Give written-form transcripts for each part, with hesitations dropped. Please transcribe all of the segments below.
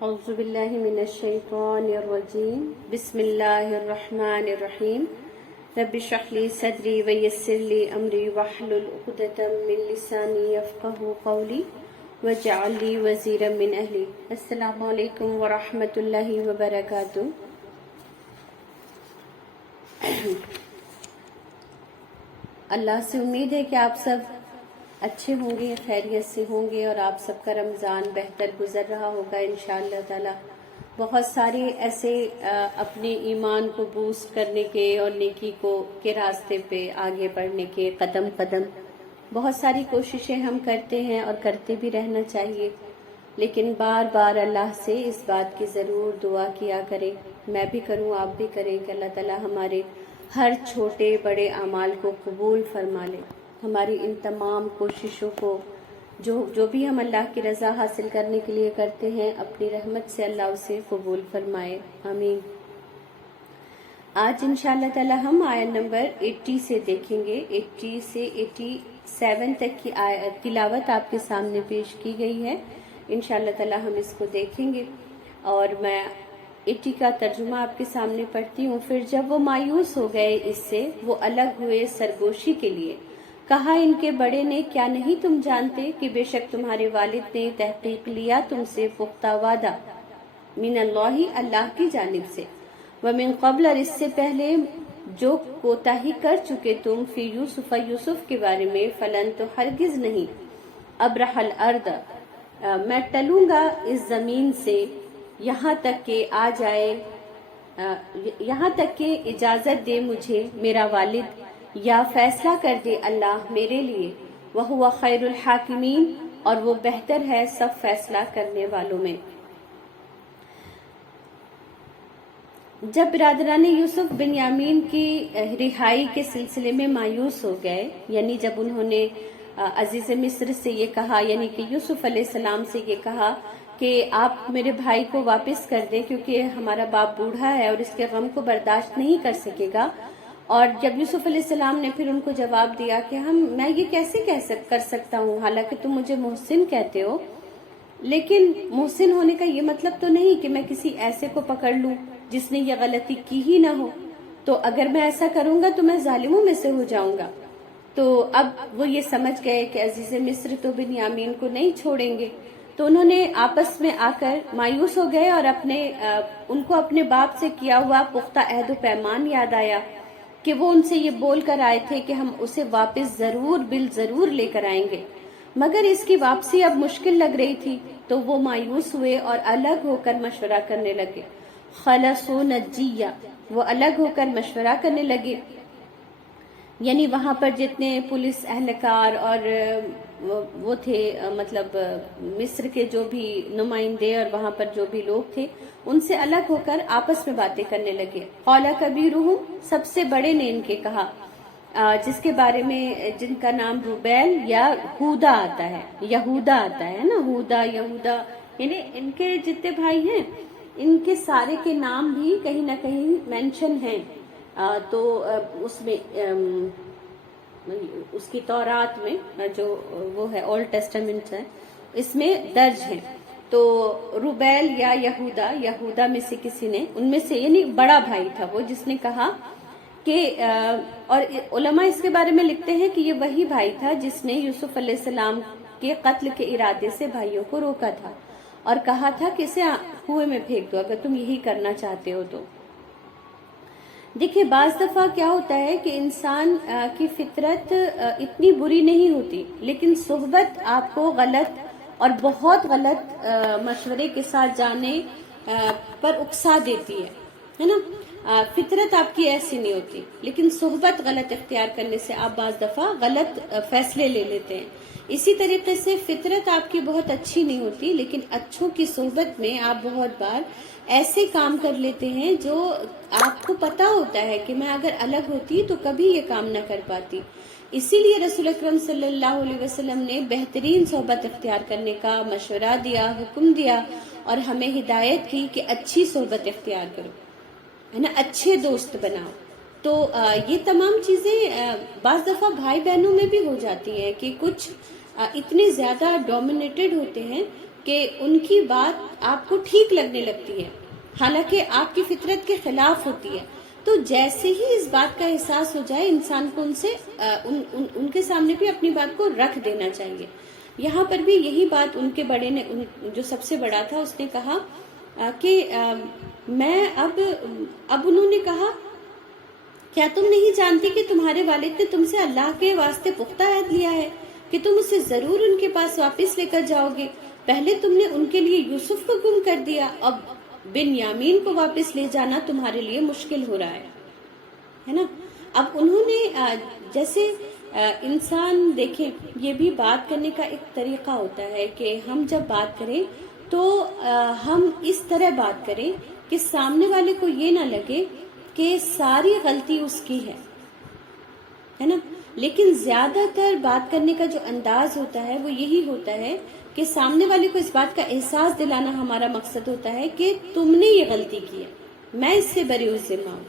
اعوذ باللہ من الشیطان الرجیم بسم اللہ الرحمن الرحیم رب اشرح لی صدری ویسر لی امری واحلل عقدۃ من لسانی یفقہوا قولی واجعل لی وزیرا من اہلی۔ السلام علیکم ورحمۃ اللہ وبرکاتہ۔ اللہ سے امید ہے کہ آپ سب اچھے ہوں گے، خیریت سے ہوں گے، اور آپ سب کا رمضان بہتر گزر رہا ہوگا انشاءاللہ تعالی۔ بہت سارے ایسے اپنے ایمان کو بوسٹ کرنے کے اور نیکی کے راستے پہ آگے بڑھنے کے قدم قدم بہت ساری کوششیں ہم کرتے ہیں اور کرتے بھی رہنا چاہیے، لیکن بار بار اللہ سے اس بات کی ضرور دعا کیا کریں، میں بھی کروں، آپ بھی کریں، کہ اللہ تعالی ہمارے ہر چھوٹے بڑے اعمال کو قبول فرما لے، ہماری ان تمام کوششوں کو جو بھی ہم اللہ کی رضا حاصل کرنے کے لیے کرتے ہیں، اپنی رحمت سے اللہ اسے قبول فرمائے، آمین۔ آج انشاءاللہ تعالی ہم آیت نمبر 80 سے دیکھیں گے۔ 80 سے 87 تک کی تلاوت آپ کے سامنے پیش کی گئی ہے، انشاءاللہ تعالی ہم اس کو دیکھیں گے، اور میں 80 کا ترجمہ آپ کے سامنے پڑھتی ہوں۔ پھر جب وہ مایوس ہو گئے اس سے، وہ الگ ہوئے سرگوشی کے لیے، کہا ان کے بڑے نے، کیا نہیں تم جانتے کہ بے شک تمہارے والد نے تحقیق لیا تم سے پختہ وعدہ، من اللہ، اللہ کی جانب سے، ومن قبل، اور اس سے پہلے جو کوتاہی کر چکے تم، فی یوسف، یوسف کے بارے میں، فلن، تو ہرگز نہیں، ابرح الارض، میں ٹلوں گا اس زمین سے، یہاں تک کہ آ جائے، یہاں تک کہ اجازت دے مجھے میرا والد، یا فیصلہ کر دے اللہ میرے لیے، وَهُوَ خَيْرُ الْحَاكِمِينَ، اور وہ بہتر ہے سب فیصلہ کرنے والوں میں۔ جب برادران یوسف بنیامین کی رہائی کے سلسلے میں مایوس ہو گئے، یعنی جب انہوں نے عزیز مصر سے یہ کہا، یعنی کہ یوسف علیہ السلام سے یہ کہا کہ آپ میرے بھائی کو واپس کر دیں کیونکہ ہمارا باپ بوڑھا ہے اور اس کے غم کو برداشت نہیں کر سکے گا، اور جب یوسف علیہ السلام نے پھر ان کو جواب دیا کہ میں یہ کیسے کر سکتا ہوں، حالانکہ تم مجھے محسن کہتے ہو، لیکن محسن ہونے کا یہ مطلب تو نہیں کہ میں کسی ایسے کو پکڑ لوں جس نے یہ غلطی کی ہی نہ ہو، تو اگر میں ایسا کروں گا تو میں ظالموں میں سے ہو جاؤں گا۔ تو اب وہ یہ سمجھ گئے کہ عزیز مصر تو بنیامین کو نہیں چھوڑیں گے، تو انہوں نے آپس میں آ کر مایوس ہو گئے، اور ان کو اپنے باپ سے کیا ہوا پختہ عہد و پیمان یاد آیا کہ وہ ان سے یہ بول کر آئے تھے کہ ہم اسے واپس ضرور لے کر آئیں گے، مگر اس کی واپسی اب مشکل لگ رہی تھی، تو وہ مایوس ہوئے اور الگ ہو کر مشورہ کرنے لگے۔ خلصوا نجیہ، وہ الگ ہو کر مشورہ کرنے لگے، یعنی وہاں پر جتنے پولیس اہلکار اور وہ تھے، مطلب مصر کے جو بھی نمائندے اور وہاں پر جو بھی لوگ تھے، ان سے الگ ہو کر آپس میں باتیں کرنے لگے۔ قال کبیرہم، سب سے بڑے نے ان کے کہا، جس کے بارے میں جن کا نام روبیل یا ہودا آتا ہے، یہودا آتا ہے نا، ہودا یہودا، یعنی ان کے جتنے بھائی ہیں ان کے سارے کے نام بھی کہیں نہ کہیں مینشن ہیں، تو اس میں اس کی تورات میں جو وہ ہے اولڈ ٹیسٹامنٹ ہے، اس میں درج ہے۔ تو روبیل یا یہودا میں سے کسی نے، ان میں سے یعنی بڑا بھائی تھا وہ، جس نے کہا کہ، اور علماء اس کے بارے میں لکھتے ہیں کہ یہ وہی بھائی تھا جس نے یوسف علیہ السلام کے قتل کے ارادے سے بھائیوں کو روکا تھا اور کہا تھا کہ اسے کنویں میں پھینک دو اگر تم یہی کرنا چاہتے ہو تو۔ دیکھیے بعض دفعہ کیا ہوتا ہے کہ انسان کی فطرت اتنی بری نہیں ہوتی، لیکن صحبت آپ کو غلط اور بہت غلط مشورے کے ساتھ جانے پر اکسا دیتی ہے نا۔ فطرت آپ کی ایسی نہیں ہوتی، لیکن صحبت غلط اختیار کرنے سے آپ بعض دفعہ غلط فیصلے لے لیتے ہیں۔ اسی طریقے سے فطرت آپ کی بہت اچھی نہیں ہوتی، لیکن اچھوں کی صحبت میں آپ بہت بار ایسے کام کر لیتے ہیں جو آپ کو پتا ہوتا ہے کہ میں اگر الگ ہوتی تو کبھی یہ کام نہ کر پاتی۔ اسی لیے رسول اکرم صلی اللہ علیہ وسلم نے بہترین صحبت اختیار کرنے کا مشورہ دیا، حکم دیا، اور ہمیں ہدایت کی کہ اچھی صحبت اختیار کرو، ہے نا، اچھے دوست بناؤ۔ تو یہ تمام چیزیں بعض دفعہ بھائی بہنوں میں بھی ہو جاتی ہیں کہ کچھ اتنے زیادہ ڈومینیٹڈ ہوتے ہیں کہ ان کی بات آپ کو ٹھیک لگنے لگتی ہے حالانکہ آپ کی فطرت کے خلاف ہوتی ہے. تو جیسے ہی اس بات کا احساس ہو جائے انسان کو ان کے سامنے بھی اپنی بات کو رکھ دینا چاہیے. یہاں پر بھی یہی بات ان کے بڑے نے، جو سب سے بڑا تھا، اس نے کہا کہ میں اب انہوں نے کہا کیا تم نہیں جانتی کہ تمہارے والد نے تم سے اللہ کے واسطے پختہ عہد لیا ہے کہ تم اسے ضرور ان کے پاس واپس لے کر جاؤ گے. پہلے تم نے ان کے لیے یوسف کو گم کر دیا، اب بنیامین کو واپس لے جانا تمہارے لیے مشکل ہو رہا ہے نا. اب انہوں نے جیسے انسان دیکھیں، یہ بھی بات کرنے کا ایک طریقہ ہوتا ہے کہ ہم جب بات کریں تو ہم اس طرح بات کریں کہ سامنے والے کو یہ نہ لگے کہ ساری غلطی اس کی ہے نا. لیکن زیادہ تر بات کرنے کا جو انداز ہوتا ہے وہ یہی ہوتا ہے کہ سامنے والے کو اس بات کا احساس دلانا ہمارا مقصد ہوتا ہے کہ تم نے یہ غلطی کی ہے، میں اس سے بری ذمہ ہوں.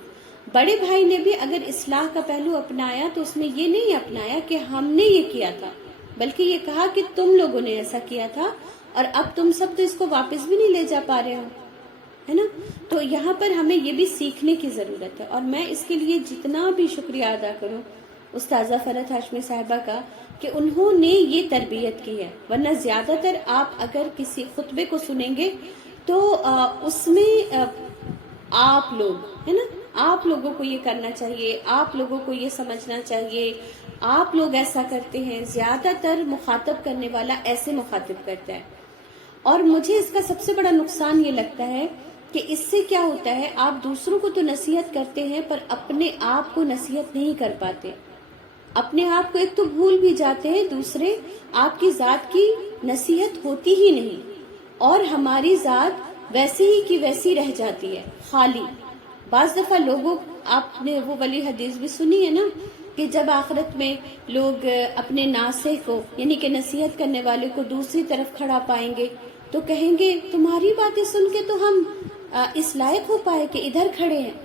بڑے بھائی نے بھی اگر اصلاح کا پہلو اپنایا تو اس میں یہ نہیں اپنایا کہ ہم نے یہ کیا تھا، بلکہ یہ کہا کہ تم لوگوں نے ایسا کیا تھا اور اب تم سب تو اس کو واپس بھی نہیں لے جا پا رہے ہو، ہے نا. تو یہاں پر ہمیں یہ بھی سیکھنے کی ضرورت ہے، اور میں اس کے لیے جتنا بھی شکریہ ادا کروں استاذہ فرحت ہاشمی صاحبہ کا کہ انہوں نے یہ تربیت کی ہے. ورنہ زیادہ تر آپ اگر کسی خطبے کو سنیں گے تو اس میں آپ لوگ، ہے نا، آپ لوگوں کو یہ کرنا چاہیے، آپ لوگوں کو یہ سمجھنا چاہیے، آپ لوگ ایسا کرتے ہیں. زیادہ تر مخاطب کرنے والا ایسے مخاطب کرتا ہے. اور مجھے اس کا سب سے بڑا نقصان یہ لگتا ہے کہ اس سے کیا ہوتا ہے، آپ دوسروں کو تو نصیحت کرتے ہیں پر اپنے آپ کو نصیحت نہیں کر پاتے. اپنے آپ کو ایک تو بھول بھی جاتے ہیں، دوسرے آپ کی ذات کی نصیحت ہوتی ہی نہیں اور ہماری ذات ویسی ہی کی ویسی رہ جاتی ہے خالی. بعض دفعہ لوگوں، آپ نے وہ والی حدیث بھی سنی ہے نا کہ جب آخرت میں لوگ اپنے ناصح کو یعنی کہ نصیحت کرنے والے کو دوسری طرف کھڑا پائیں گے تو کہیں گے تمہاری باتیں سن کے تو ہم اس لائق ہو پائے کہ ادھر کھڑے ہیں،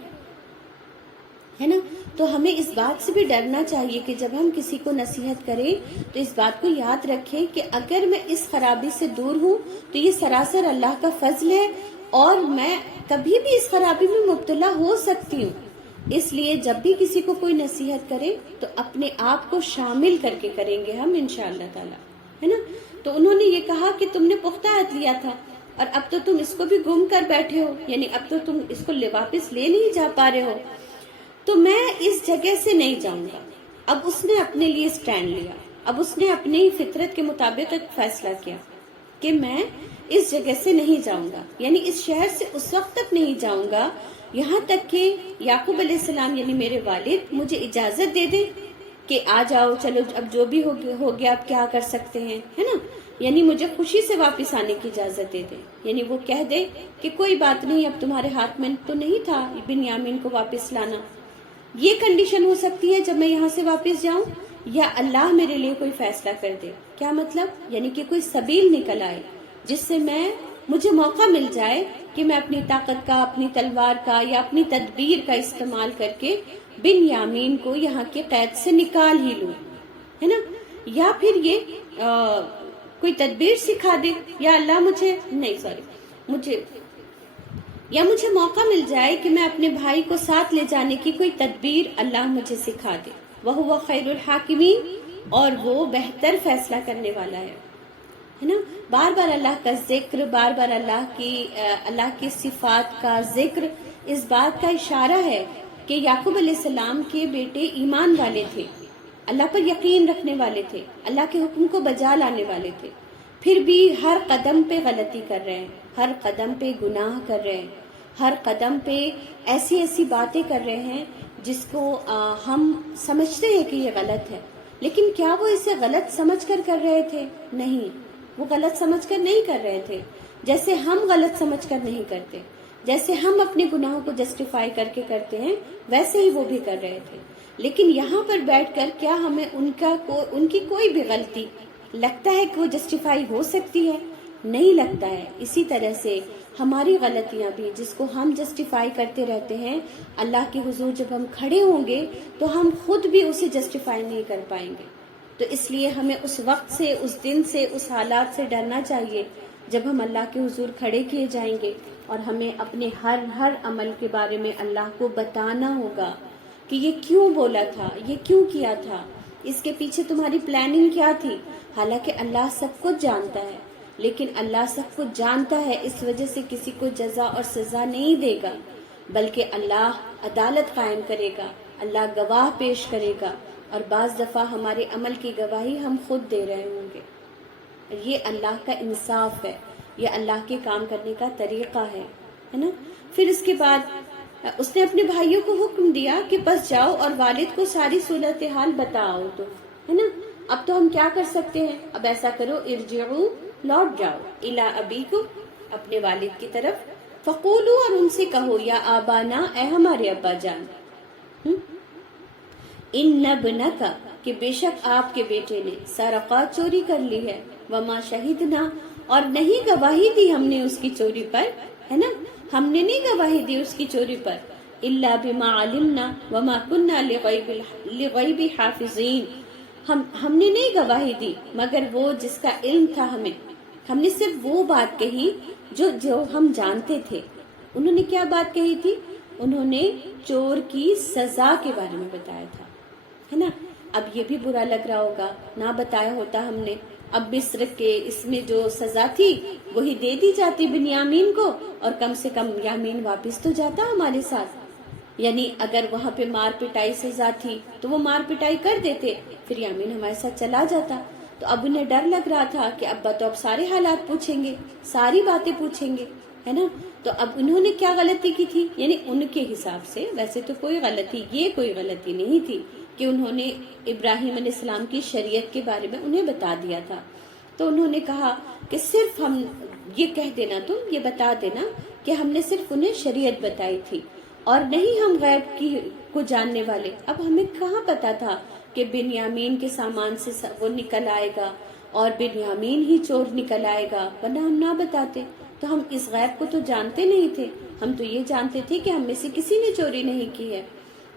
ہے نا. تو ہمیں اس بات سے بھی ڈرنا چاہیے کہ جب ہم کسی کو نصیحت کریں تو اس بات کو یاد رکھیں کہ اگر میں اس خرابی سے دور ہوں تو یہ سراسر اللہ کا فضل ہے اور میں کبھی بھی اس خرابی میں مبتلا ہو سکتی ہوں. اس لیے جب بھی کسی کو کوئی نصیحت کرے تو اپنے آپ کو شامل کر کے کریں گے ہم انشاءاللہ تعالی، ہے نا. تو انہوں نے یہ کہا کہ تم نے پختہ عہد لیا تھا اور اب تو تم اس کو بھی گم کر بیٹھے ہو، یعنی اب تو تم اس کو واپس لے نہیں جا پا رہے ہو، تو میں اس جگہ سے نہیں جاؤں گا. اب اس نے اپنے لیے سٹینڈ لیا، اب اس نے اپنی فطرت کے مطابق ایک فیصلہ کیا کہ میں اس جگہ سے نہیں جاؤں گا، یعنی اس شہر سے اس وقت تک نہیں جاؤں گا یہاں تک کہ یعقوب علیہ السلام یعنی میرے والد مجھے اجازت دے دے کہ آ جاؤ، چلو اب جو بھی ہو گیا اب کیا کر سکتے ہیں، ہے نا. یعنی مجھے خوشی سے واپس آنے کی اجازت دے دے، یعنی وہ کہہ دے کہ کوئی بات نہیں، اب تمہارے ہاتھ میں تو نہیں تھا بنیامین کو واپس لانا. یہ کنڈیشن ہو سکتی ہے جب میں یہاں سے واپس جاؤں یا اللہ میرے لیے کوئی فیصلہ کر دے. کیا مطلب؟ یعنی کہ کوئی سبیل نکل آئے جس سے مجھے موقع مل جائے کہ میں اپنی طاقت کا، اپنی تلوار کا یا اپنی تدبیر کا استعمال کر کے بنیامین کو یہاں کے قید سے نکال ہی لوں، ہے نا. یا پھر یہ کوئی تدبیر سکھا دے یا اللہ مجھے موقع مل جائے کہ میں اپنے بھائی کو ساتھ لے جانے کی کوئی تدبیر اللہ مجھے سکھا دے. وَهُوَ خَيْرُ الْحَاكِمِينَ، اور وہ بہتر فیصلہ کرنے والا ہے نا. بار بار اللہ کا ذکر، بار بار اللہ کی صفات کا ذکر اس بات کا اشارہ ہے کہ یعقوب علیہ السلام کے بیٹے ایمان والے تھے، اللہ پر یقین رکھنے والے تھے، اللہ کے حکم کو بجا لانے والے تھے، پھر بھی ہر قدم پہ غلطی کر رہے ہیں، ہر قدم پہ گناہ کر رہے ہیں، ہر قدم پہ ایسی باتیں کر رہے ہیں جس کو ہم سمجھتے ہیں کہ یہ غلط ہے. لیکن کیا وہ اسے غلط سمجھ کر رہے تھے؟ نہیں، وہ غلط سمجھ کر نہیں کر رہے تھے. جیسے ہم غلط سمجھ کر نہیں کرتے، جیسے ہم اپنے گناہوں کو جسٹیفائی کر کے کرتے ہیں ویسے ہی وہ بھی کر رہے تھے. لیکن یہاں پر بیٹھ کر کیا ہمیں ان کی کوئی بھی غلطی لگتا ہے کہ وہ جسٹیفائی ہو سکتی ہے؟ نہیں لگتا ہے. اسی طرح سے ہماری غلطیاں بھی جس کو ہم جسٹیفائی کرتے رہتے ہیں، اللہ کے حضور جب ہم کھڑے ہوں گے تو ہم خود بھی اسے جسٹیفائی نہیں کر پائیں گے. تو اس لیے ہمیں اس وقت سے، اس دن سے، اس حالات سے ڈرنا چاہیے جب ہم اللہ کے حضور کھڑے کیے جائیں گے اور ہمیں اپنے ہر عمل کے بارے میں اللہ کو بتانا ہوگا کہ یہ کیوں بولا تھا، یہ کیوں کیا تھا، اس کے پیچھے تمہاری پلاننگ کیا تھی. حالانکہ اللہ سب کچھ جانتا ہے، لیکن اللہ سب کچھ جانتا ہے اس وجہ سے کسی کو جزا اور سزا نہیں دے گا، بلکہ اللہ عدالت قائم کرے گا، اللہ گواہ پیش کرے گا، اور بعض دفعہ ہمارے عمل کی گواہی ہم خود دے رہے ہوں گے. یہ اللہ کا انصاف ہے، یہ اللہ کے کام کرنے کا طریقہ ہے نا. پھر اس کے بعد اس نے اپنے بھائیوں کو حکم دیا کہ بس جاؤ اور والد کو ساری صورتحال بتاؤ تو، ہے نا. اب تو ہم کیا کر سکتے ہیں؟ اب ایسا کرو، ارجعوا، لوٹ جاؤ، الی ابیکم، اپنے والد کی طرف، فقولوا، اور ان سے کہو، یا آبانا، اے ہمارے ابا جان، ان ابنک، کہ بے شک آپ کے بیٹے نے، سرقا، چوری کر لی ہے، وما شہدنا، اور نہیں گواہی دی ہم نے اس کی چوری پر، ہے نا، ہم نے نہیں گواہی دی اس کی چوری پر، الا بما علمنا وما كنا لغیب حافظین، ہم نے نہیں گواہی دی مگر وہ جس کا علم تھا ہمیں. ہم نے صرف وہ بات کہی جو ہم جانتے تھے. انہوں نے کیا بات کہی تھی؟ انہوں نے چور کی سزا کے بارے میں بتایا تھا، ہے نا. اب یہ بھی برا لگ رہا ہوگا، نہ بتایا ہوتا ہم نے، اب مصر کے اس میں جو سزا تھی وہی دے دی جاتی بنیامین کو، اور کم سے کم یامین واپس تو جاتا ہمارے ساتھ. یعنی اگر وہاں پہ مار پٹائی سزا تھی تو وہ مار پٹائی کر دیتے، پھر یامین ہمارے ساتھ چلا جاتا. تو اب انہیں ڈر لگ رہا تھا کہ ابا تو اب سارے حالات پوچھیں گے، ساری باتیں پوچھیں گے، ہے نا. تو اب انہوں نے کیا غلطی کی تھی؟ یعنی ان کے حساب سے ویسے تو کوئی غلطی نہیں تھی کہ انہوں نے ابراہیم علیہ السلام کی شریعت کے بارے میں انہیں بتا دیا تھا. تو انہوں نے کہا کہ صرف ہم یہ کہہ دینا، تم یہ بتا دینا کہ ہم نے صرف انہیں شریعت بتائی تھی اور نہیں ہم غیب کی کو جاننے والے. اب ہمیں کہاں پتا تھا کہ بنیامین کے سامان سے وہ نکل آئے گا اور بنیامین ہی چور نکل آئے گا، ورنہ ہم نہ بتاتے. تو ہم اس غیب کو تو جانتے نہیں تھے، ہم تو یہ جانتے تھے کہ ہم میں سے کسی نے چوری نہیں کی ہے.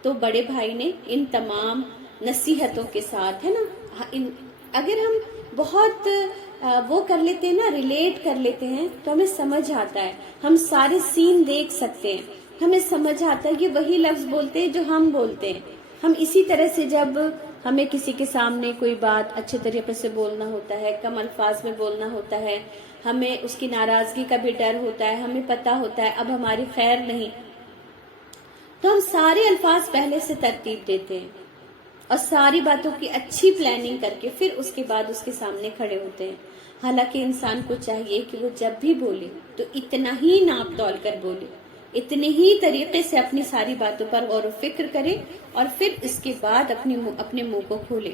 تو بڑے بھائی نے ان تمام نصیحتوں کے ساتھ، ہے نا، اگر ہم بہت وہ کر لیتے ہیں نا، ریلیٹ کر لیتے ہیں تو ہمیں سمجھ آتا ہے، ہم سارے سین دیکھ سکتے ہیں، ہمیں سمجھ آتا ہے یہ وہی لفظ بولتے ہیں جو ہم بولتے ہیں. ہم اسی طرح سے جب ہمیں کسی کے سامنے کوئی بات اچھے طریقے سے بولنا ہوتا ہے، کم الفاظ میں بولنا ہوتا ہے، ہمیں اس کی ناراضگی کا بھی ڈر ہوتا ہے، ہمیں پتہ ہوتا ہے اب ہماری خیر نہیں، تو ہم سارے الفاظ پہلے سے ترتیب دیتے ہیں اور ساری باتوں کی اچھی پلاننگ کر کے پھر اس کے بعد اس کے سامنے کھڑے ہوتے ہیں. حالانکہ انسان کو چاہیے کہ وہ جب بھی بولے تو اتنا ہی ناپ تول کر بولے، اتنے ہی طریقے سے اپنی ساری باتوں پر غور و فکر کرے اور پھر اس کے بعد اپنے منہ کو کھولے.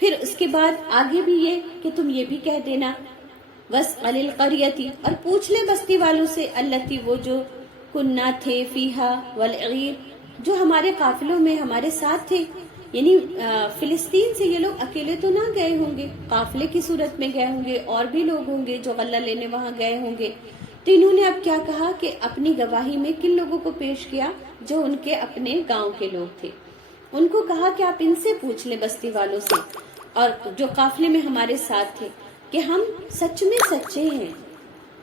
پھر اس کے بعد آگے بھی یہ کہ تم یہ بھی کہہ دینا، وَاسْأَلِ الْقَرْيَةِ، اور پوچھ لے بستی والوں سے، الَّتِي، وہ جو، کُنَّا تھے، فِيهَا وَالْعِيرِ، جو ہمارے قافلوں میں ہمارے ساتھ تھے. یعنی فلسطین سے یہ لوگ اکیلے تو نہ گئے ہوں گے، قافلے کی صورت میں گئے ہوں گے، اور بھی لوگ ہوں گے جو غلہ لینے وہاں گئے ہوں گے. تو انہوں نے اب کیا کہا کہ اپنی گواہی میں کن لوگوں کو پیش کیا؟ جو ان کے اپنے گاؤں کے لوگ تھے. ان کو کہا کہ آپ ان سے پوچھ لیں، بستی والوں سے اور جو قافلے میں ہمارے ساتھ تھے، کہ ہم سچ میں سچے ہیں،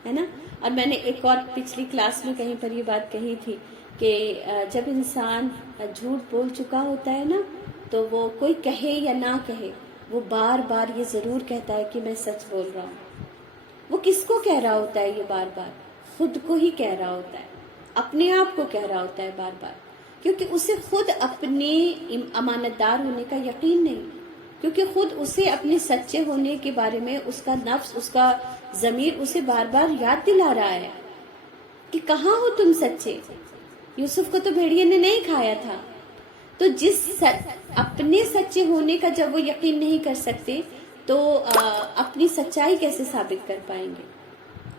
ہے نا. اور میں نے ایک اور پچھلی کلاس میں کہیں پر یہ بات کہی تھی کہ جب انسان جھوٹ بول چکا ہوتا ہے نا، تو وہ کوئی کہے یا نہ کہے، وہ بار بار یہ ضرور کہتا ہے کہ میں سچ بول رہا ہوں. وہ کس کو کہہ رہا ہوتا ہے یہ بار بار؟ خود کو ہی کہہ رہا ہوتا ہے، اپنے آپ کو کہہ رہا ہوتا ہے بار بار، کیونکہ اسے خود اپنے امانت دار ہونے کا یقین نہیں، کیونکہ خود اسے اپنے سچے ہونے کے بارے میں اس کا نفس، اس کا ضمیر اسے بار بار یاد دلا رہا ہے کہ کہاں ہو تم سچے. یوسف کو تو بھیڑیے نے نہیں کھایا تھا. تو اپنے سچے ہونے کا جب وہ یقین نہیں کر سکتے تو اپنی سچائی کیسے ثابت کر پائیں گے؟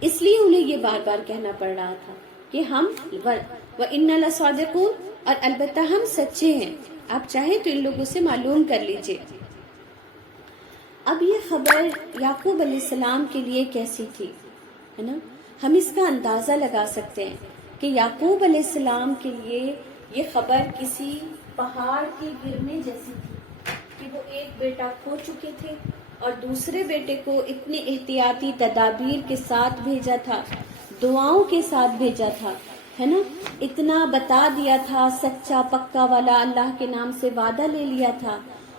اس لیے انہیں یہ بار بار کہنا پڑ رہا تھا کہ ہم وَإِنَّا لَصَادِقُونَ، اور البتہ ہم سچے ہیں. آپ چاہیں تو ان لوگوں سے معلوم کر لیجئے. اب یہ خبر یعقوب علیہ السلام کے لیے کیسی تھی، ہے نا. ہم اس کا اندازہ لگا سکتے ہیں کہ یعقوب علیہ السلام کے لیے یہ خبر کسی پہاڑ کے گرنے جیسی تھی کہ وہ ایک بیٹا کھو چکے تھے اور دوسرے بیٹے کو اتنے احتیاطی تدابیر کے ساتھ بھیجا تھا، دعاؤں کے ساتھ بھیجا تھا، ہے نا، اتنا بتا دیا تھا، سچا پکا والا اللہ کے نام سے وعدہ لے لیا تھا،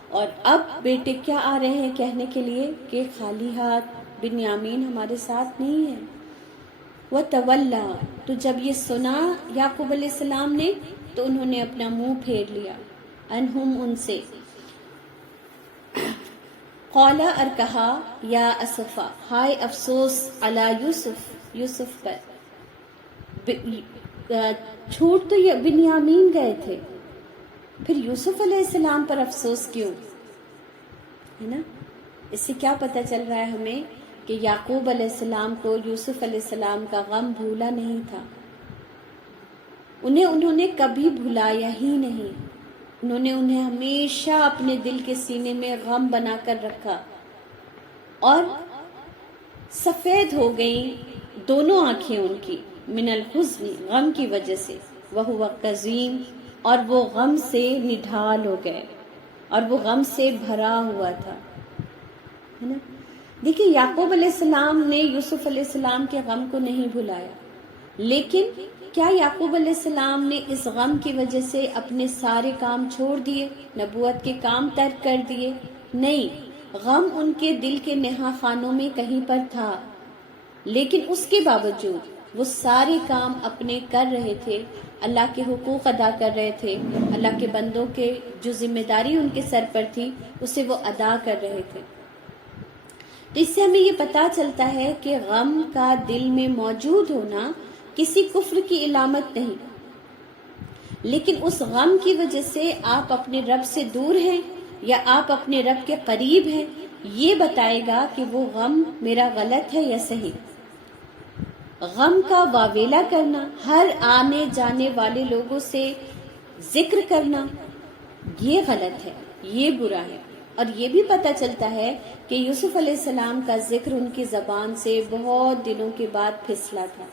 اور اب بیٹے کیا آ رہے ہیں کہنے کے لیے کہ خالی ہاتھ بنیامین ہمارے ساتھ نہیں ہے۔ وَتَوَلَّى، تو جب یہ سنا یعقوب علیہ السلام نے تو انہوں نے اپنا منہ پھیر لیا، انہم، ان سے، قال، اور کہا، یا اسفا، ہائے افسوس، علی یوسف، یوسف پر، چھوٹ تو یہ بنیامین گئے تھے، پھر یوسف علیہ السلام پر افسوس کیوں، ہے نا۔ اس سے کیا پتہ چل رہا ہے ہمیں کہ یعقوب علیہ السلام کو یوسف علیہ السلام کا غم بھولا نہیں تھا، انہوں نے کبھی بھلایا ہی نہیں، انہیں ہمیشہ اپنے دل کے سینے میں غم بنا کر رکھا، اور سفید ہو گئیں دونوں آنکھیں ان کی، من الحزن، غم کی وجہ سے، وہو کظیم، اور وہ غم سے نڈھال ہو گئے، اور وہ غم سے بھرا ہوا تھا، ہے نا۔ دیکھیں یعقوب علیہ السلام نے یوسف علیہ السلام کے غم کو نہیں بھلایا، لیکن کیا یعقوب علیہ السلام نے اس غم کی وجہ سے اپنے سارے کام چھوڑ دیے، نبوت کے کام ترک کر دیے؟ نہیں، غم ان کے دل کے نہا خانوں میں کہیں پر تھا، لیکن اس کے باوجود وہ سارے کام اپنے کر رہے تھے، اللہ کے حقوق ادا کر رہے تھے، اللہ کے بندوں کے جو ذمہ داری ان کے سر پر تھی اسے وہ ادا کر رہے تھے۔ تو اس سے ہمیں یہ پتہ چلتا ہے کہ غم کا دل میں موجود ہونا کسی کفر کی علامت نہیں، لیکن اس غم کی وجہ سے آپ اپنے رب سے دور ہیں یا آپ اپنے رب کے قریب ہیں، یہ بتائے گا کہ وہ غم میرا غلط ہے یا صحیح۔ غم کا واویلا کرنا، ہر آنے جانے والے لوگوں سے ذکر کرنا، یہ غلط ہے، یہ برا ہے، اور یہ بھی پتہ چلتا ہے کہ یوسف علیہ السلام کا ذکر ان کی زبان سے بہت دنوں کے بعد پھسلا تھا،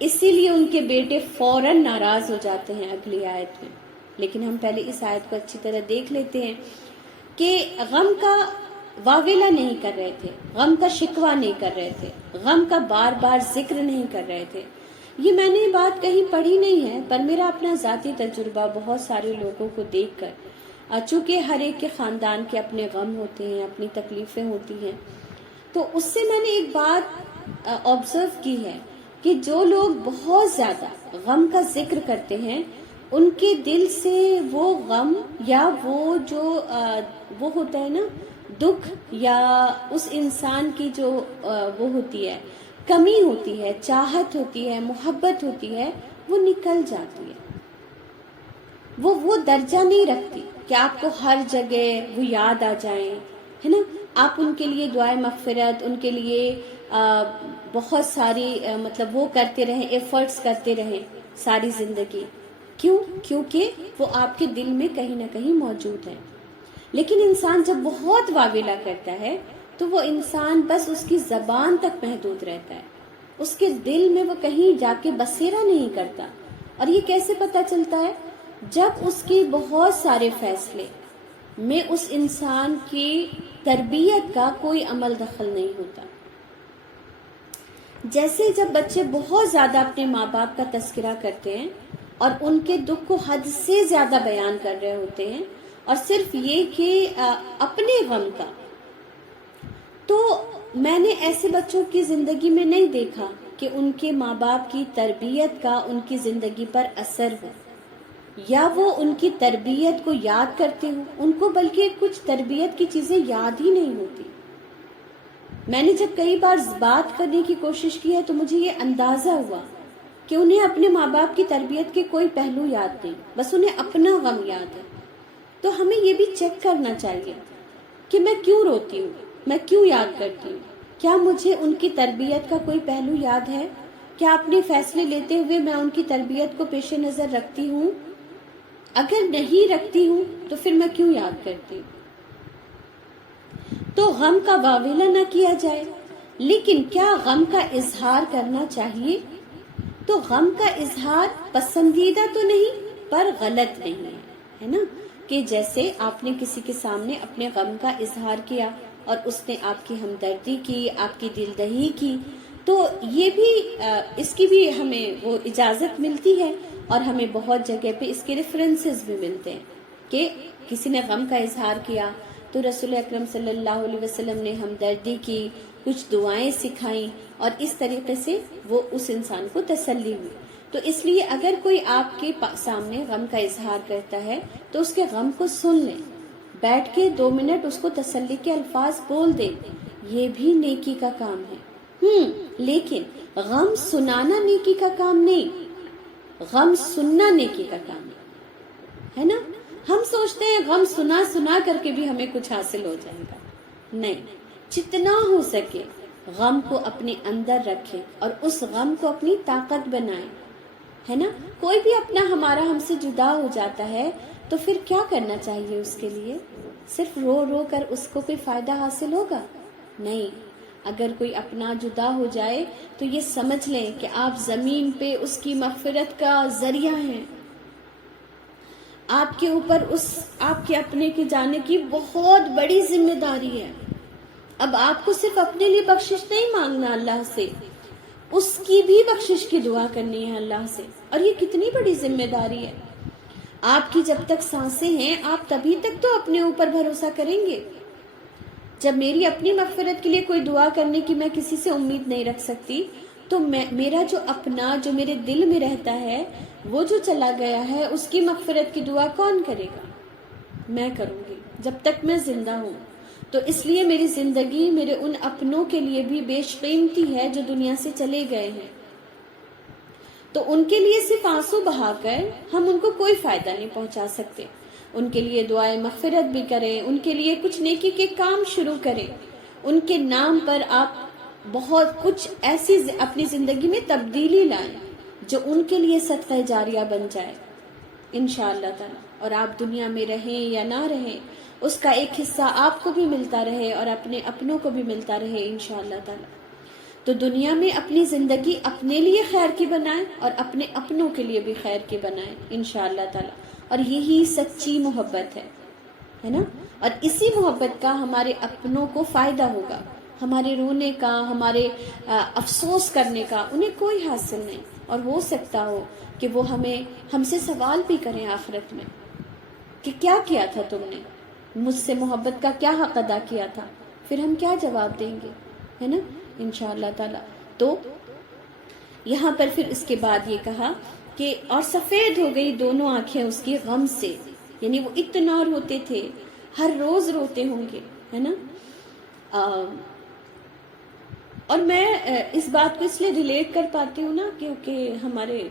اسی لیے ان کے بیٹے فوراً ناراض ہو جاتے ہیں اگلی آیت میں۔ لیکن ہم پہلے اس آیت کو اچھی طرح دیکھ لیتے ہیں کہ غم کا واویلا نہیں کر رہے تھے، غم کا شکوہ نہیں کر رہے تھے، غم کا بار بار ذکر نہیں کر رہے تھے۔ یہ میں نے بات کہیں پڑھی نہیں ہے، پر میرا اپنا ذاتی تجربہ بہت سارے لوگوں کو دیکھ کر، چونکہ ہر ایک کے خاندان کے اپنے غم ہوتے ہیں، اپنی تکلیفیں ہوتی ہیں، تو اس سے میں نے ایک بات آبزرو کی ہے کہ جو لوگ بہت زیادہ غم کا ذکر کرتے ہیں ان کے دل سے وہ غم یا وہ جو وہ ہوتا ہے نا دکھ، یا اس انسان کی جو وہ ہوتی ہے کمی ہوتی ہے، چاہت ہوتی ہے، محبت ہوتی ہے، وہ نکل جاتی ہے، وہ درجہ نہیں رکھتی کہ آپ کو ہر جگہ وہ یاد آ جائیں، ہے نا۔ آپ ان کے لیے دعائے مغفرت، ان کے لیے بہت ساری مطلب وہ کرتے رہیں، ایفرٹس کرتے رہیں ساری زندگی، کیوں؟ کیونکہ وہ آپ کے دل میں کہیں نہ کہیں موجود ہے۔ لیکن انسان جب بہت واویلا کرتا ہے تو وہ انسان بس اس کی زبان تک محدود رہتا ہے، اس کے دل میں وہ کہیں جا کے بسیرا نہیں کرتا۔ اور یہ کیسے پتہ چلتا ہے؟ جب اس کے بہت سارے فیصلے میں اس انسان کی تربیت کا کوئی عمل دخل نہیں ہوتا۔ جیسے جب بچے بہت زیادہ اپنے ماں باپ کا تذکرہ کرتے ہیں اور ان کے دکھ کو حد سے زیادہ بیان کر رہے ہوتے ہیں، اور صرف یہ کہ اپنے غم کا، تو میں نے ایسے بچوں کی زندگی میں نہیں دیکھا کہ ان کے ماں باپ کی تربیت کا ان کی زندگی پر اثر ہو، یا وہ ان کی تربیت کو یاد کرتے ہوں، ان کو بلکہ کچھ تربیت کی چیزیں یاد ہی نہیں ہوتی۔ میں نے جب کئی بار بات کرنے کی کوشش کی ہے تو مجھے یہ اندازہ ہوا کہ انہیں اپنے ماں باپ کی تربیت کے کوئی پہلو یاد نہیں، بس انہیں اپنا غم یاد ہے۔ تو ہمیں یہ بھی چیک کرنا چاہیے کہ میں کیوں روتی ہوں، میں کیوں یاد کرتی ہوں، کیا مجھے ان کی تربیت کا کوئی پہلو یاد ہے؟ کیا اپنے فیصلے لیتے ہوئے میں ان کی تربیت کو پیش نظر رکھتی ہوں؟ اگر نہیں رکھتی ہوں تو پھر میں کیوں یاد کرتی ہوں؟ تو غم کا واویلا نہ کیا جائے، لیکن کیا غم کا اظہار کرنا چاہیے؟ تو غم کا اظہار پسندیدہ تو نہیں پر غلط نہیں ہے نا۔ کہ جیسے آپ نے کسی کے سامنے اپنے غم کا اظہار کیا اور اس نے آپ کی ہمدردی کی، آپ کی دلدہی کی، تو یہ بھی اس کی بھی ہمیں وہ اجازت ملتی ہے، اور ہمیں بہت جگہ پہ اس کے ریفرنسز بھی ملتے ہیں کہ کسی نے غم کا اظہار کیا تو رسول اکرم صلی اللہ علیہ وسلم نے ہمدردی کی، کچھ دعائیں سکھائیں، اور اس طریقے سے وہ اس انسان کو تسلی ہوئی۔ تو اس لیے اگر کوئی آپ کے سامنے غم کا اظہار کرتا ہے تو اس کے غم کو سن لیں، بیٹھ کے 2 منٹ اس کو تسلی کے الفاظ بول دیں، یہ بھی نیکی کا کام ہے۔ لیکن غم سنانا نیکی کا کام نہیں، غم سننا نیکی کا کام ہے نا۔ ہم سوچتے ہیں غم سنا سنا کر کے بھی ہمیں کچھ حاصل ہو جائے گا، نہیں، جتنا ہو سکے غم کو اپنے اندر رکھیں اور اس غم کو اپنی طاقت بنائیں، ہے نا۔ کوئی بھی اپنا ہمارا ہم سے جدا ہو جاتا ہے تو پھر کیا کرنا چاہیے اس کے لیے؟ صرف رو رو کر اس کو کوئی فائدہ حاصل ہوگا؟ نہیں۔ اگر کوئی اپنا جدا ہو جائے تو یہ سمجھ لیں کہ آپ زمین پہ اس کی مغفرت کا ذریعہ ہیں، آپ کے اوپر آپ کے اپنے کے جانے کی بہت بڑی ذمہ داری ہے۔ اب آپ کو صرف اپنے لیے بخشش نہیں مانگنا اللہ سے، اس کی بھی بخشش کی دعا کرنی ہے اللہ سے، اور یہ کتنی بڑی ذمہ داری ہے۔ آپ کی جب تک سانسیں ہیں آپ تبھی تک تو اپنے اوپر بھروسہ کریں گے۔ جب میری اپنی مغفرت کے لیے کوئی دعا کرنے کی میں کسی سے امید نہیں رکھ سکتی تو میرا جو اپنا جو میرے دل میں رہتا ہے وہ جو چلا گیا ہے اس کی مغفرت کی دعا کون کرے گا؟ میں کروں گی جب تک میں زندہ ہوں۔ تو اس لیے میری زندگی میرے ان اپنوں کے لیے بھی بیش قیمتی ہے جو دنیا سے چلے گئے ہیں، تو ان کے لیے صرف آنسو بہا کر ہم ان کو کوئی فائدہ نہیں پہنچا سکتے۔ ان کے لیے دعائیں مغفرت بھی کریں، ان کے لیے کچھ نیکی کے کام شروع کریں، ان کے نام پر آپ بہت کچھ ایسی اپنی زندگی میں تبدیلی لائیں جو ان کے لیے صدقہ جاریہ بن جائے انشاءاللہ تعالی، اور آپ دنیا میں رہیں یا نہ رہیں اس کا ایک حصہ آپ کو بھی ملتا رہے اور اپنے اپنوں کو بھی ملتا رہے انشاءاللہ تعالی۔ تو دنیا میں اپنی زندگی اپنے لیے خیر کی بنائیں اور اپنے اپنوں کے لیے بھی خیر کی بنائیں انشاءاللہ تعالی، اور یہی سچی محبت ہے نا۔ اور اسی محبت کا ہمارے اپنوں کو فائدہ ہوگا، ہمارے رونے کا، ہمارے افسوس کرنے کا انہیں کوئی حاصل نہیں، اور ہو سکتا ہو کہ وہ ہم سے سوال بھی کریں آخرت میں کہ کیا کیا تھا تم نے، مجھ سے محبت کا کیا حق ادا کیا تھا، پھر ہم کیا جواب دیں گے، ہے نا، انشاءاللہ تعالی۔ تو یہاں پر پھر اس کے بعد یہ کہا کہ اور سفید ہو گئی دونوں آنکھیں اس کی غم سے، یعنی وہ اتنا روتے تھے، ہر روز روتے ہوں گے، ہے نا۔ اور میں اس بات کو اس لیے ریلیٹ کر پاتی ہوں نا کیونکہ ہمارے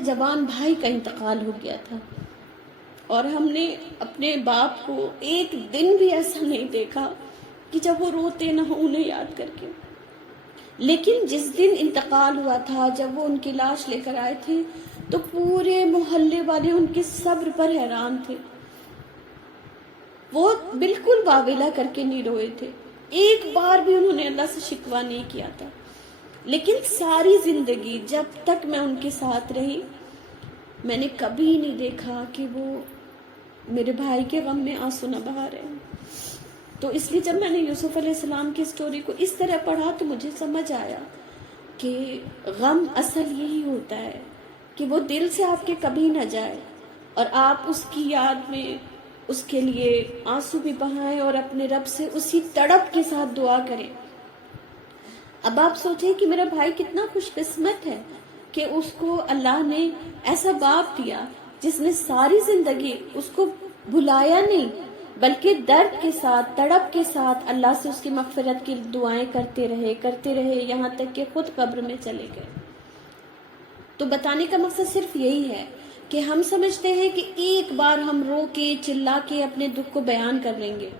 جوان بھائی کا انتقال ہو گیا تھا، اور ہم نے اپنے باپ کو ایک دن بھی ایسا نہیں دیکھا کہ جب وہ روتے نہ ہوں انہیں یاد کر کے۔ لیکن جس دن انتقال ہوا تھا، جب وہ ان کی لاش لے کر آئے تھے تو پورے محلے والے ان کے صبر پر حیران تھے، وہ بالکل واویلا کر کے نہیں روئے تھے، ایک بار بھی انہوں نے اللہ سے شکوہ نہیں کیا تھا۔ لیکن ساری زندگی جب تک میں ان کے ساتھ رہی میں نے کبھی نہیں دیکھا کہ وہ میرے بھائی کے غم میں آنسو نہ بہا رہے ہیں۔ تو اس لیے جب میں نے یوسف علیہ السلام کی سٹوری کو اس طرح پڑھا تو مجھے سمجھ آیا کہ غم اصل یہی ہوتا ہے کہ وہ دل سے آپ کے کبھی نہ جائے، اور آپ اس کی یاد میں اس کے لیے آنسو بھی بہائیں اور اپنے رب سے اسی تڑپ کے ساتھ دعا کریں۔ اب آپ سوچیں کہ میرا بھائی کتنا خوش قسمت ہے کہ اس کو اللہ نے ایسا باپ دیا جس نے ساری زندگی اس کو بھلایا نہیں بلکہ درد کے ساتھ، تڑپ کے ساتھ اللہ سے اس کی مغفرت کی دعائیں کرتے رہے یہاں تک کہ خود قبر میں چلے گئے۔ تو بتانے کا مقصد صرف یہی ہے کہ ہم سمجھتے ہیں کہ ایک بار ہم رو کے چلا کے اپنے دکھ کو بیان کر لیں گے،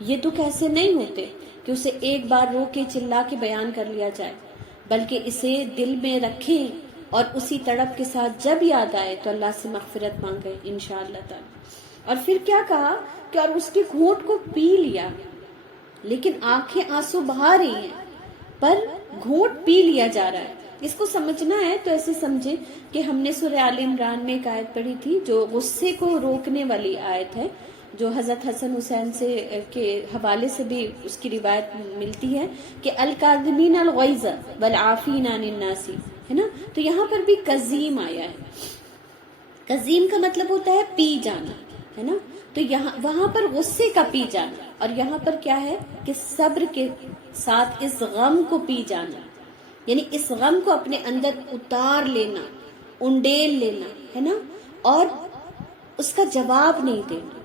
یہ دکھ ایسے نہیں ہوتے کہ اسے ایک بار رو کے چلا کے بیان کر لیا جائے، بلکہ اسے دل میں رکھیں اور اسی تڑپ کے ساتھ جب یاد آئے تو اللہ سے مغفرت مانگیں انشاءاللہ تعالی۔ اور پھر کیا کہا کہ اور اس کے گھونٹ کو پی لیا، لیکن آنکھیں آنسو بہا رہی ہیں، پر گھونٹ پی لیا جا رہا ہے. اس کو سمجھنا ہے تو ایسے سمجھیں کہ ہم نے سورہ آل عمران میں ایک آیت پڑھی تھی جو غصے کو روکنے والی آیت ہے، جو حضرت حسن حسین سے کے حوالے سے بھی اس کی روایت ملتی ہے کہ الکاظمین الغیظ والعافین عن الناس، ہے نا. تو یہاں پر بھی کظیم آیا ہے. کظیم کا مطلب ہوتا ہے پی جانا، ہے نا. تو یہاں وہاں پر غصے کا پی جانا، اور یہاں پر کیا ہے کہ صبر کے ساتھ اس غم کو پی جانا، یعنی اس غم کو اپنے اندر اتار لینا، انڈیل لینا، ہے نا، اور اس کا جواب نہیں دینا.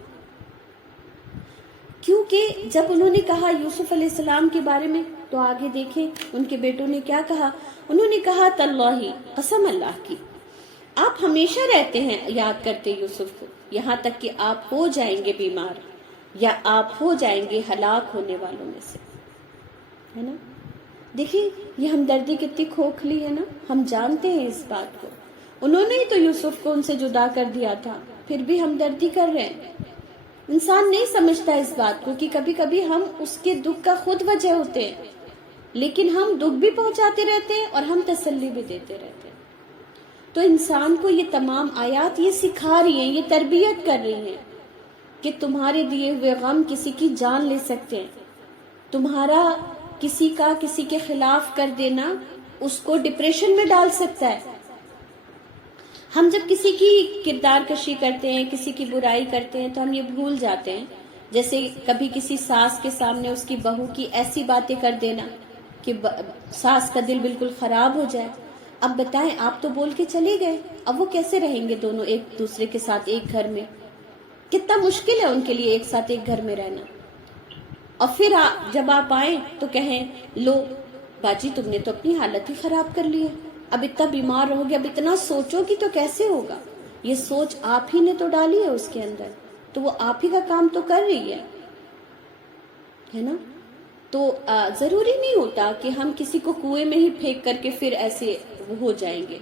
کیونکہ جب انہوں نے کہا یوسف علیہ السلام کے بارے میں تو آگے دیکھیں ان کے بیٹوں نے کیا کہا. انہوں نے کہا تاللہ، قسم اللہ کی، آپ ہمیشہ رہتے ہیں یاد کرتے یوسف کو، یہاں تک کہ آپ ہو جائیں گے بیمار یا آپ ہو جائیں گے ہلاک ہونے والوں میں سے، ہے نا. دیکھیں یہ ہمدردی کتنی کھوکھلی ہے نا. ہم جانتے ہیں اس بات کو، انہوں نے ہی تو یوسف کو ان سے جدا کر دیا تھا، پھر بھی ہمدردی کر رہے ہیں. انسان نہیں سمجھتا اس بات کو کہ کبھی کبھی ہم اس کے دکھ کا خود وجہ ہوتے ہیں، لیکن ہم دکھ بھی پہنچاتے رہتے ہیں اور ہم تسلی بھی دیتے رہتے ہیں. تو انسان کو یہ تمام آیات یہ سکھا رہی ہیں، یہ تربیت کر رہی ہیں کہ تمہارے دیے ہوئے غم کسی کی جان لے سکتے ہیں. تمہارا کسی کا کسی کے خلاف کر دینا اس کو ڈپریشن میں ڈال سکتا ہے. ہم جب کسی کی کردار کشی کرتے ہیں، کسی کی برائی کرتے ہیں تو ہم یہ بھول جاتے ہیں، جیسے کبھی کسی ساس کے سامنے اس کی بہو کی ایسی باتیں کر دینا کہ ساس کا دل بالکل خراب ہو جائے. اب بتائیں آپ تو بول کے چلے گئے، اب وہ کیسے رہیں گے دونوں ایک دوسرے کے ساتھ ایک گھر میں؟ کتنا مشکل ہے ان کے لیے ایک ساتھ ایک گھر میں رہنا. اور پھر جب آپ آئیں تو کہیں لو باجی تم نے تو اپنی حالت ہی خراب کر لی ہے، اب اتنا بیمار رہو گے، اب اتنا سوچو گی تو کیسے ہوگا. یہ سوچ آپ ہی نے تو ڈالی ہے اس کے اندر، تو وہ آپ ہی کا کام تو کر رہی ہے نا. تو ضروری نہیں ہوتا کہ ہم کسی کو کنویں میں ہی پھینک کر کے پھر ایسے ہو جائیں گے.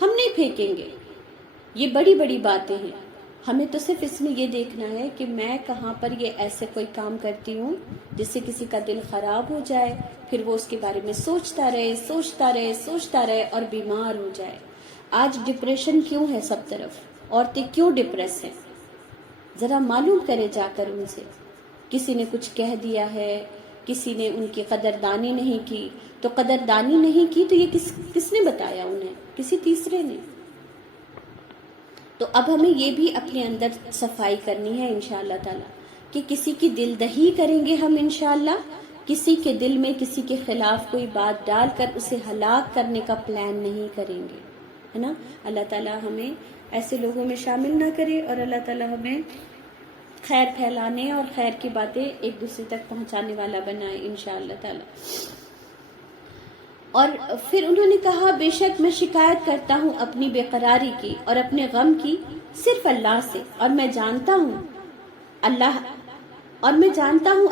ہم نہیں پھینکیں گے، یہ بڑی بڑی باتیں ہیں. ہمیں تو صرف اس میں یہ دیکھنا ہے کہ میں کہاں پر یہ ایسے کوئی کام کرتی ہوں جس سے کسی کا دل خراب ہو جائے، پھر وہ اس کے بارے میں سوچتا رہے اور بیمار ہو جائے. آج ڈپریشن کیوں ہے سب طرف؟ عورتیں کیوں ڈپریس ہیں؟ ذرا معلوم کرے جا کر ان سے. کسی نے کچھ کہہ دیا ہے، کسی نے ان کی قدردانی نہیں کی، تو قدردانی نہیں کی تو یہ کس نے بتایا انہیں؟ کسی تیسرے نے. تو اب ہمیں یہ بھی اپنے اندر صفائی کرنی ہے انشاءاللہ تعالی کہ کسی کی دل دہی کریں گے ہم انشاءاللہ، کسی کے دل میں کسی کے خلاف کوئی بات ڈال کر اسے ہلاک کرنے کا پلان نہیں کریں گے، ہے نا. اللہ تعالی ہمیں ایسے لوگوں میں شامل نہ کرے، اور اللہ تعالی ہمیں خیر پھیلانے اور خیر کی باتیں ایک دوسرے تک پہنچانے والا بنائے انشاءاللہ تعالی. اور پھر انہوں نے کہا بے شک میں شکایت کرتا ہوں اپنی بے قراری کی اور اپنے غم کی صرف اللہ سے، اور میں جانتا ہوں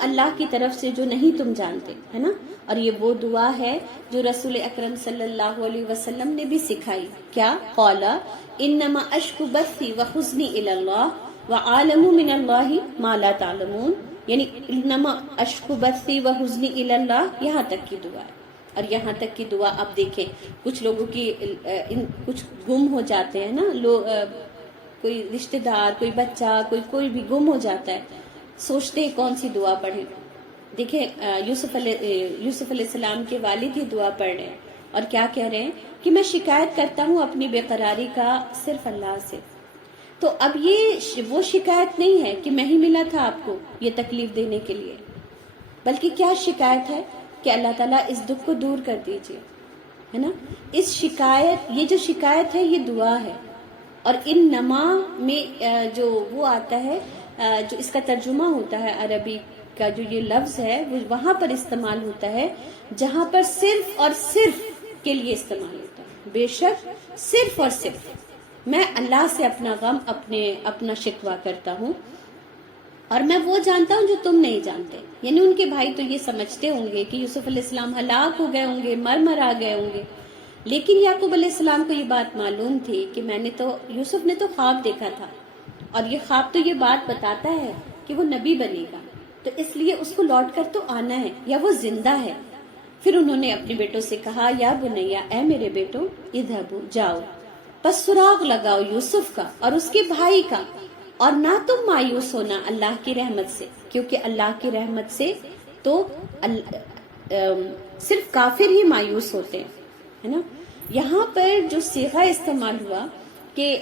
اللہ کی طرف سے جو نہیں تم جانتے، ہے نا. اور یہ وہ دعا ہے جو رسول اکرم صلی اللہ علیہ وسلم نے بھی سکھائی. کیا؟ قال انما اشکو بثی وحزنی الی اللہ وعالم من اللہ ما لا تعلمون، یعنی انما اشکو بثی وحزنی الی اللہ، یہاں تک کی دعا ہے. اور یہاں تک کی دعا اب دیکھیں کچھ لوگوں کی کچھ گم ہو جاتے ہیں نا لوگ، کوئی رشتہ دار، کوئی بچہ، کوئی بھی گم ہو جاتا ہے، سوچتے ہیں کون سی دعا پڑھیں. دیکھیں یوسف علیہ السلام کے والد ہی دعا پڑھ رہے ہیں اور کیا کہہ رہے ہیں کہ میں شکایت کرتا ہوں اپنی بے قراری کا صرف اللہ سے. تو اب یہ وہ شکایت نہیں ہے کہ میں ہی ملا تھا آپ کو یہ تکلیف دینے کے لیے، بلکہ کیا شکایت ہے کہ اللہ تعالیٰ اس دکھ کو دور کر دیجئے، ہے نا. یہ جو شکایت ہے یہ دعا ہے. اور ان نما میں جو وہ آتا ہے، جو اس کا ترجمہ ہوتا ہے عربی کا، جو یہ لفظ ہے وہ وہاں پر استعمال ہوتا ہے جہاں پر صرف اور صرف کے لیے استعمال ہوتا ہے. بے شک صرف اور صرف میں اللہ سے اپنا غم اپنا شکوہ کرتا ہوں، اور میں وہ جانتا ہوں جو تم نہیں جانتے. یعنی ان کے بھائی تو یہ سمجھتے ہوں گے کہ یوسف علیہ السلام ہلاک ہو گئے ہوں گے، مر آ گئے ہوں گے، لیکن یعقوب علیہ السلام کو یہ بات معلوم تھی کہ یوسف نے تو خواب دیکھا تھا، اور یہ خواب تو یہ بات بتاتا ہے کہ وہ نبی بنے گا، تو اس لیے اس کو لوٹ کر تو آنا ہے، یا وہ زندہ ہے. پھر انہوں نے اپنے بیٹوں سے کہا یا بنیا، اے میرے بیٹوں، اذهبوا، جاؤ، پس سراغ لگاؤ یوسف کا اور اس کے بھائی کا، اور نہ تم مایوس ہونا اللہ کی رحمت سے، کیونکہ اللہ کی رحمت سے تو صرف کافر ہی مایوس ہوتے ہیں، ہے نا۔ یہاں پر جو صیغہ استعمال ہوا کہ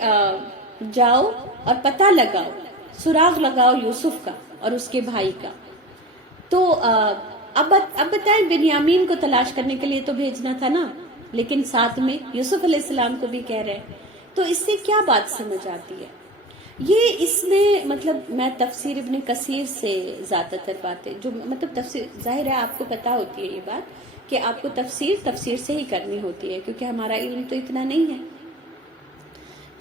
جاؤ اور پتہ لگاؤ، سراغ لگاؤ یوسف کا اور اس کے بھائی کا، تو اب بتائیں، بنیامین کو تلاش کرنے کے لیے تو بھیجنا تھا نا، لیکن ساتھ میں یوسف علیہ السلام کو بھی کہہ رہے ہیں، تو اس سے کیا بات سمجھ آتی ہے؟ یہ اس میں مطلب میں تفسیر ابن کثیر سے زیادہ تر باتیں جو مطلب تفسیر، ظاہر ہے آپ کو پتہ ہوتی ہے یہ بات کہ آپ کو تفسیر سے ہی کرنی ہوتی ہے، کیونکہ ہمارا علم تو اتنا نہیں ہے،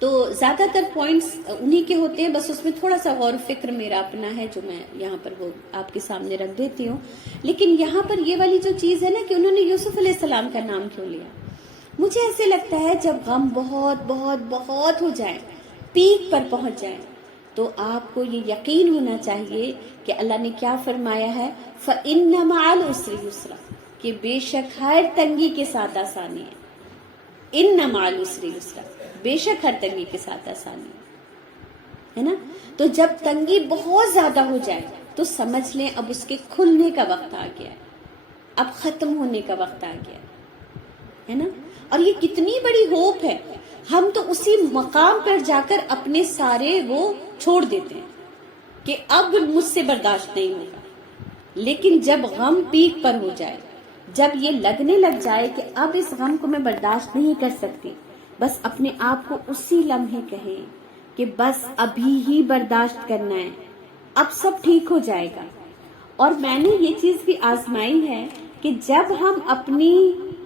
تو زیادہ تر پوائنٹس انہی کے ہوتے ہیں، بس اس میں تھوڑا سا غور و فکر میرا اپنا ہے جو میں یہاں پر وہ آپ کے سامنے رکھ دیتی ہوں۔ لیکن یہاں پر یہ والی جو چیز ہے نا کہ انہوں نے یوسف علیہ السلام کا نام کیوں لیا؟ مجھے ایسے لگتا ہے جب غم بہت بہت بہت ہو جائے، پیک پر پہنچ جائے، تو آپ کو یہ یقین ہونا چاہیے کہ اللہ نے کیا فرمایا ہے، فَإِنَّ مَعَ الْعُسْرِ يُسْرًا، کہ بے شک ہر تنگی کے ساتھ آسانی ہے، إِنَّ مَعَ الْعُسْرِ يُسْرًا، بے شک ہر تنگی کے ساتھ آسانی ہے نا۔ تو جب تنگی بہت زیادہ ہو جائے تو سمجھ لیں اب اس کے کھلنے کا وقت آ گیا ہے، اب ختم ہونے کا وقت آ گیا ہے نا۔ اور یہ کتنی بڑی ہوپ ہے، ہم تو اسی مقام پر جا کر اپنے سارے وہ چھوڑ دیتے ہیں کہ اب مجھ سے برداشت نہیں ہوگا، لیکن جب غم پیک پر ہو جائے، جب یہ لگنے لگ جائے کہ اب اس غم کو میں برداشت نہیں کر سکتی، بس اپنے آپ کو اسی لمحے کہیں کہ بس ابھی ہی برداشت کرنا ہے، اب سب ٹھیک ہو جائے گا۔ اور میں نے یہ چیز بھی آزمائی ہے کہ جب ہم اپنی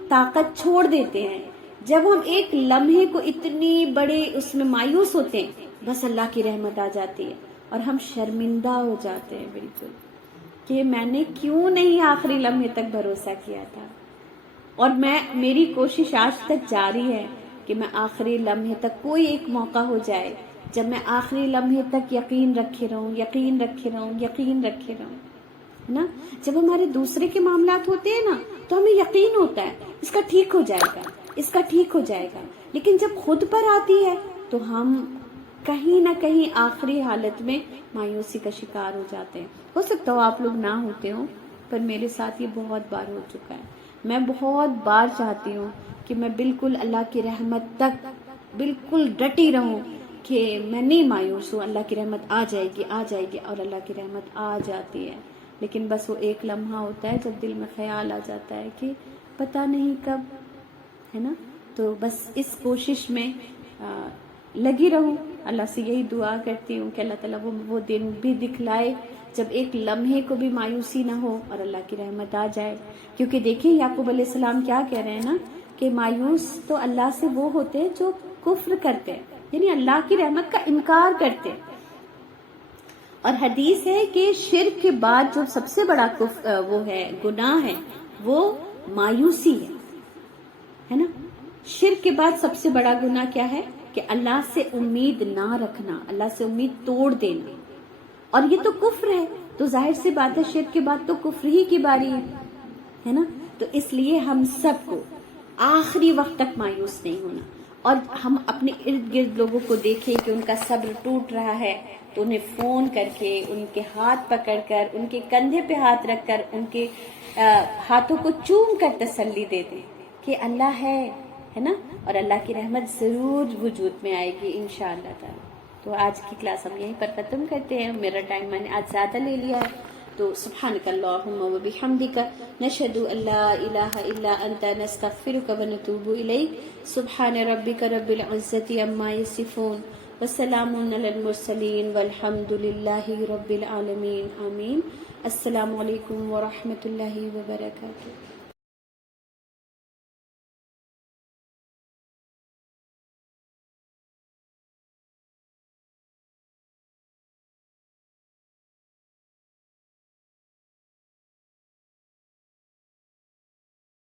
طاقت چھوڑ دیتے ہیں، جب ہم ایک لمحے کو اتنی بڑے اس میں مایوس ہوتے ہیں، بس اللہ کی رحمت آ جاتی ہے اور ہم شرمندہ ہو جاتے ہیں بالکل کہ میں نے کیوں نہیں آخری لمحے تک بھروسہ کیا تھا۔ اور میری کوشش آج تک جاری ہے کہ میں آخری لمحے تک، کوئی ایک موقع ہو جائے جب میں آخری لمحے تک یقین رکھے رہوں نا۔ جب ہمارے دوسرے کے معاملات ہوتے ہیں نا تو ہمیں یقین ہوتا ہے اس کا ٹھیک ہو جائے گا، لیکن جب خود پر آتی ہے تو ہم کہیں نہ کہیں آخری حالت میں مایوسی کا شکار ہو جاتے ہیں۔ ہو سکتا ہو آپ لوگ نہ ہوتے ہوں، پر میرے ساتھ یہ بہت بار ہو چکا ہے۔ میں بہت بار چاہتی ہوں کہ میں بالکل اللہ کی رحمت تک بالکل ڈٹی رہوں کہ میں نہیں مایوس ہوں، اللہ کی رحمت آ جائے گی، اور اللہ کی رحمت آ جاتی ہے، لیکن بس وہ ایک لمحہ ہوتا ہے جب دل میں خیال آ جاتا ہے کہ پتہ نہیں کب، ہے نا۔ تو بس اس کوشش میں لگی رہوں، اللہ سے یہی دعا کرتی ہوں کہ اللہ تعالیٰ وہ دن بھی دکھلائے جب ایک لمحے کو بھی مایوسی نہ ہو اور اللہ کی رحمت آ جائے۔ کیونکہ دیکھیں یعقوب علیہ السلام کیا کہہ رہے ہیں نا کہ مایوس تو اللہ سے وہ ہوتے ہیں جو کفر کرتے ہیں، یعنی اللہ کی رحمت کا انکار کرتے ہیں۔ اور حدیث ہے کہ شرک کے بعد جو سب سے بڑا وہ ہے گناہ ہے وہ مایوسی ہے نا۔ شرک کے بعد سب سے بڑا گناہ کیا ہے کہ اللہ سے امید نہ رکھنا، اللہ سے امید توڑ دینا، اور یہ تو کفر ہے، تو ظاہر سی بات ہے شرک کے بعد تو کفر ہی کی باری ہے نا۔ تو اس لیے ہم سب کو آخری وقت تک مایوس نہیں ہونا، اور ہم اپنے ارد گرد لوگوں کو دیکھیں کہ ان کا صبر ٹوٹ رہا ہے تو انہیں فون کر کے، ان کے ہاتھ پکڑ کر، ان کے کندھے پہ ہاتھ رکھ کر، ان کے ہاتھوں کو چوم کر تسلی دے دیں کہ اللہ ہے نا، اور اللہ کی رحمت ضرور وجود میں آئے گی انشاءاللہ تعالی۔ تو آج کی کلاس ہم یہیں پر ختم کرتے ہیں، میرا ٹائم میں نے آج زیادہ لے لیا ہے، تو سبحانک اللہم و بحمدک نشہد ان لا الہ الا انت نستغفرک و نتوب الیک۔ سبحان ربک رب العزت عما یصفون وسلام علی المرسلین والحمد للہ رب العالمین، آمین۔ السلام علیکم ورحمۃ اللہ وبرکاتہ۔